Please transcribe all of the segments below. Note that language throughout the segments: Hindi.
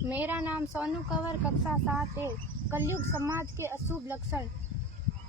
मेरा नाम सोनू कंवर, कक्षा 7 है। कलयुग समाज के अशुभ लक्षण।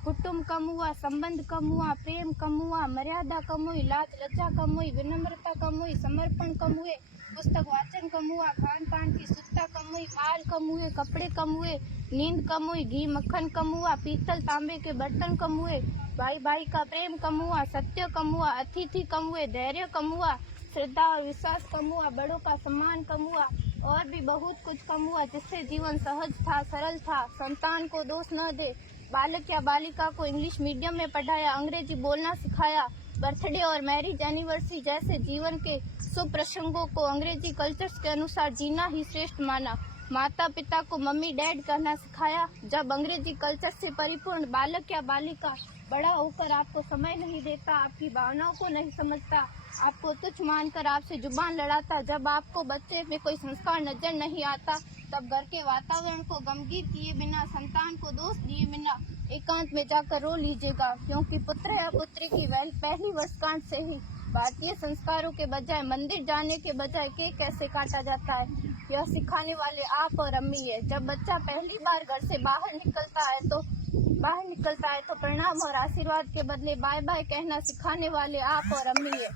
कुटुंब कम हुआ, संबंध कम हुआ, प्रेम कम हुआ, मर्यादा कम हुई, लाज लज्जा कम हुई, विनम्रता कम हुई, समर्पण कम हुए, पुस्तक वाचन कम हुआ, खान पान की शुद्धता कम हुई, बाल कम हुए, कपड़े कम हुए, नींद कम हुई, घी मक्खन कम हुआ, पीतल तांबे के बर्तन कम हुए, भाई भाई का प्रेम कम हुआ, सत्य कम हुआ, अतिथि कम हुए, धैर्य कम हुआ, श्रद्धा और विश्वास कम हुआ, बड़ों का सम्मान कम हुआ और भी बहुत कुछ कम हुआ जिससे जीवन सहज था, सरल था। संतान को दोष न दे। बालक या बालिका को इंग्लिश मीडियम में पढ़ाया, अंग्रेजी बोलना सिखाया, बर्थडे और मैरिज एनिवर्सरी जैसे जीवन के शुभ प्रसंगों को अंग्रेजी कल्चर्स के अनुसार जीना ही श्रेष्ठ माना। माता पिता को मम्मी डैड कहना सिखाया। जब अंग्रेजी कल्चर से परिपूर्ण बालक या बालिका बड़ा होकर आपको समय नहीं देता, आपकी भावनाओं को नहीं समझता, आपको तुच्छ मानकर आपसे जुबान लड़ाता, जब आपको बच्चे में कोई संस्कार नजर नहीं आता, तब घर के वातावरण को गमगीन किए बिना, संतान को दोष दिए बिना एकांत में जाकर रो लीजिएगा, क्योंकि पुत्र या पुत्री की पहली वर्षगांठ से ही भारतीय संस्कारों के बजाय मंदिर जाने के बजाय केक कैसे काटा जाता है, यह सिखाने वाले आप और अम्मी है। जब बच्चा पहली बार घर से बाहर निकलता है तो प्रणाम और आशीर्वाद के बदले बाय बाय कहना सिखाने वाले आप और अम्मी है।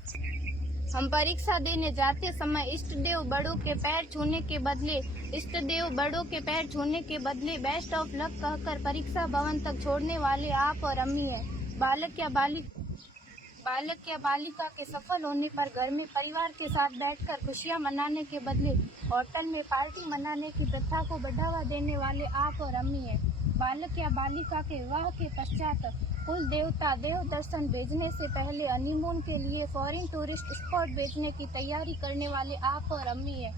हम परीक्षा देने जाते समय इष्ट देव बड़ों के पैर छूने के बदले बेस्ट ऑफ लक कहकर परीक्षा भवन तक छोड़ने वाले आप और अम्मी है। बालक या बालिका के सफल होने पर घर में परिवार के साथ बैठकर खुशियां मनाने के बदले होटल में पार्टी मनाने की प्रथा को बढ़ावा देने वाले आप और अम्मी है। बालक या बालिका के विवाह के पश्चात कुल देवता देव दर्शन भेजने से पहले हनीमून के लिए फॉरेन टूरिस्ट स्पॉट भेजने की तैयारी करने वाले आप और अम्मी है।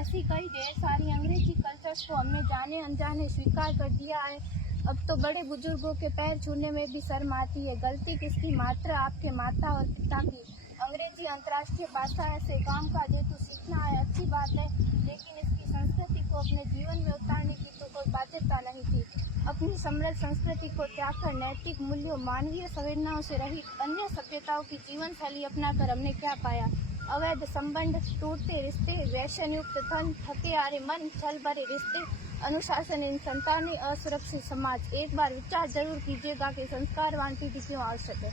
ऐसी कई ढेर सारी अंग्रेजी कल्चर्स को हमने जाने अनजाने स्वीकार कर दिया है। अब तो बड़े बुजुर्गों के पैर छूने में भी शर्म आती है। गलती किसकी? मात्र आपके माता और पिता की। अंग्रेजी अंतर्राष्ट्रीय भाषा है, से काम काज हेतु सीखना है, अच्छी बात है, लेकिन इसकी संस्कृति को अपने जीवन में उतारने की तो कोई बाध्यता नहीं थी। अपनी समृद्ध संस्कृति को त्याग कर नैतिक मूल्यों, मानवीय संवेदनाओं से रहित अन्य सभ्यताओं की जीवन शैली अपनाकर हमने क्या पाया? अवैध संबंध, टूटते रिश्ते, व्यसन युक्त धन, थके हारे मन, छल भरे रिश्ते, अनुशासनहीन संतानें, असुरक्षित समाज। एक बार विचार जरूर कीजिएगा कि संस्कारवान पीढ़ी क्यों आवश्यक है।